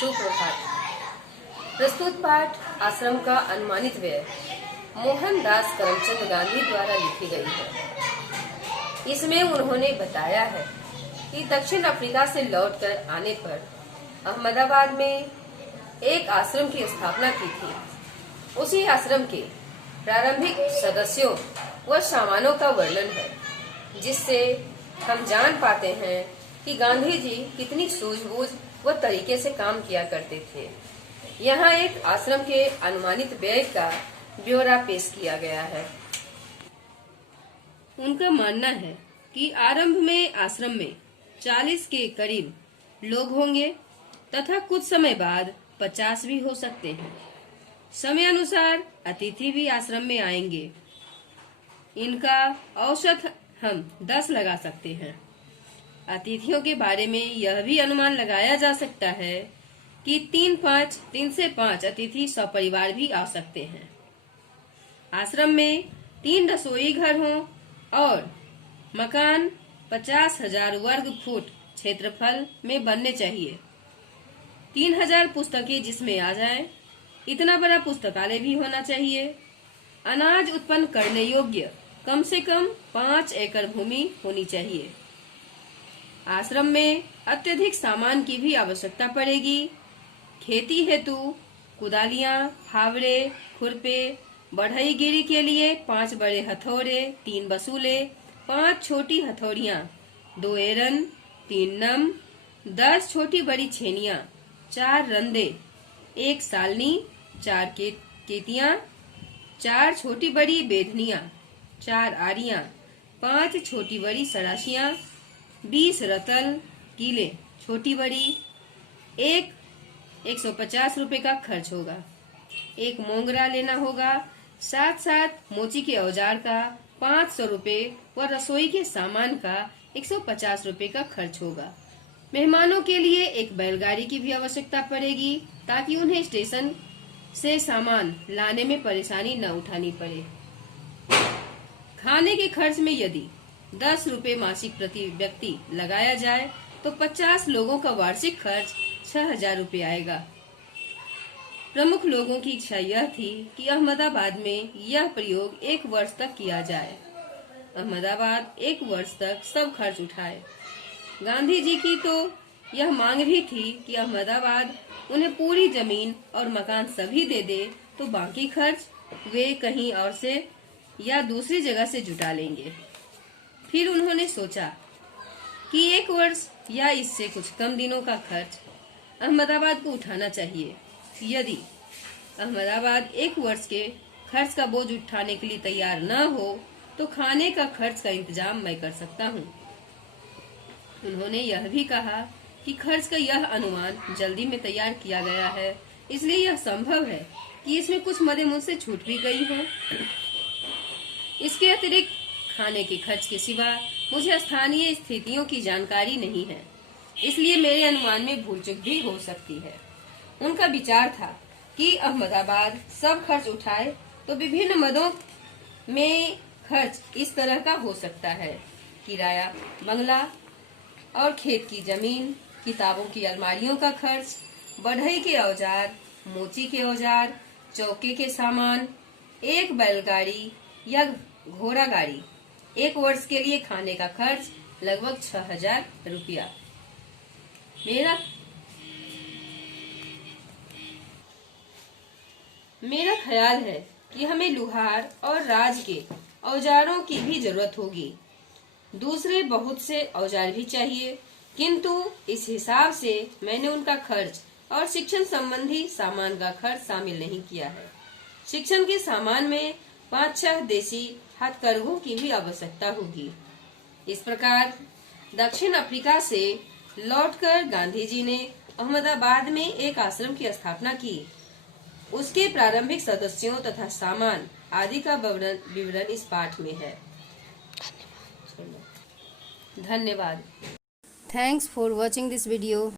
सुप्रभात। प्रस्तुत पाठ आश्रम का अनुमानित व्यय मोहनदास करमचंद गांधी द्वारा लिखी गई है। इसमें उन्होंने बताया है कि दक्षिण अफ्रीका से लौटकर आने पर अहमदाबाद में एक आश्रम की स्थापना की थी। उसी आश्रम के प्रारंभिक सदस्यों व सामानों का वर्णन है, जिससे हम जान पाते हैं कि गांधी जी कितनी सूझबूझ व तरीके से काम किया करते थे। यहाँ एक आश्रम के अनुमानित व्यय का ब्यौरा पेश किया गया है। उनका मानना है कि आरंभ में आश्रम में 40 के करीब लोग होंगे तथा कुछ समय बाद 50 भी हो सकते हैं। समय अनुसार अतिथि भी आश्रम में आएंगे। इनका औसत हम 10 लगा सकते हैं। अतिथियों के बारे में यह भी अनुमान लगाया जा सकता है कि 3 से 5 अतिथि सपरिवार भी आ सकते हैं। आश्रम में 3 रसोई घर हों और मकान 50,000 वर्ग फुट क्षेत्रफल में बनने चाहिए। 3,000 पुस्तकें जिसमें आ जाएं, इतना बड़ा पुस्तकालय भी होना चाहिए। अनाज उत्पन्न करने योग्य कम से कम 5 एकड़ भूमि होनी चाहिए। आश्रम में अत्यधिक सामान की भी आवश्यकता पड़ेगी। खेती हेतु कुदालियां, फावड़े, खुरपे, बढ़ईगिरी के लिए 5 बड़े हथौड़े, 3 बसूले, 5 छोटी हथौड़ियां, 2 एरन, 3 नम, 10 छोटी बड़ी छेनियां, 4 रंदे, 1 सालनी, 4 केतियां, 4 छोटी बड़ी बेधनियां, 4 आरियां, 5 छोटी बड़ी सराशियां, 20 रतल कीले छोटी बड़ी, 150 रुपए का खर्च होगा। 1 मोंगरा लेना होगा। साथ मोची के औजार का 500 रुपए व रसोई के सामान का 150 रुपए का खर्च होगा। मेहमानों के लिए एक बैलगाड़ी की भी आवश्यकता पड़ेगी, ताकि उन्हें स्टेशन से सामान लाने में परेशानी न उठानी पड़े। खाने के खर्च में यदि 10 रुपए मासिक प्रति व्यक्ति लगाया जाए तो 50 लोगों का वार्षिक खर्च 6,000 रुपए आएगा। प्रमुख लोगों की इच्छा यह थी कि अहमदाबाद में यह प्रयोग 1 वर्ष तक किया जाए। अहमदाबाद 1 वर्ष तक सब खर्च उठाए। गांधी जी की तो यह मांग भी थी कि अहमदाबाद उन्हें पूरी जमीन और मकान सभी दे दे, तो बाकी खर्च वे कहीं और से या दूसरी जगह से जुटा लेंगे। फिर उन्होंने सोचा कि 1 वर्ष या इससे कुछ कम दिनों का खर्च अहमदाबाद को उठाना चाहिए। यदि अहमदाबाद 1 वर्ष के खर्च का बोझ उठाने के लिए तैयार न हो, तो खाने का खर्च का इंतजाम मैं कर सकता हूँ। उन्होंने यह भी कहा कि खर्च का यह अनुमान जल्दी में तैयार किया गया है, इसलिए यह संभव है कि इसमें कुछ मदे मुझसे छूट भी गई हो। इसके अतिरिक्त खाने के खर्च के सिवा मुझे स्थानीय स्थितियों की जानकारी नहीं है, इसलिए मेरे अनुमान में भूल चूक भी हो सकती है। उनका विचार था कि अहमदाबाद सब खर्च उठाए तो विभिन्न मदों में खर्च इस तरह का हो सकता है: किराया बंगला और खेत की जमीन, किताबों की अलमारियों का खर्च, बढ़ई के औजार, मोची के औजार, चौके के सामान, 1 बैलगाड़ी या घोड़ा गाड़ी, 1 वर्ष के लिए खाने का खर्च लगभग 6,000 रुपया। मेरा ख्याल है कि हमें लुहार और राज के औजारों की भी जरूरत होगी। दूसरे बहुत से औजार भी चाहिए, किंतु इस हिसाब से मैंने उनका खर्च और शिक्षण संबंधी सामान का खर्च शामिल नहीं किया है। शिक्षण के सामान में 5-6 देसी हथकरघों की भी आवश्यकता होगी। इस प्रकार दक्षिण अफ्रीका से लौटकर गांधी जी ने अहमदाबाद में एक आश्रम की स्थापना की। उसके प्रारंभिक सदस्यों तथा सामान आदि का विवरण इस पाठ में है। धन्यवाद। Thanks for watching this video.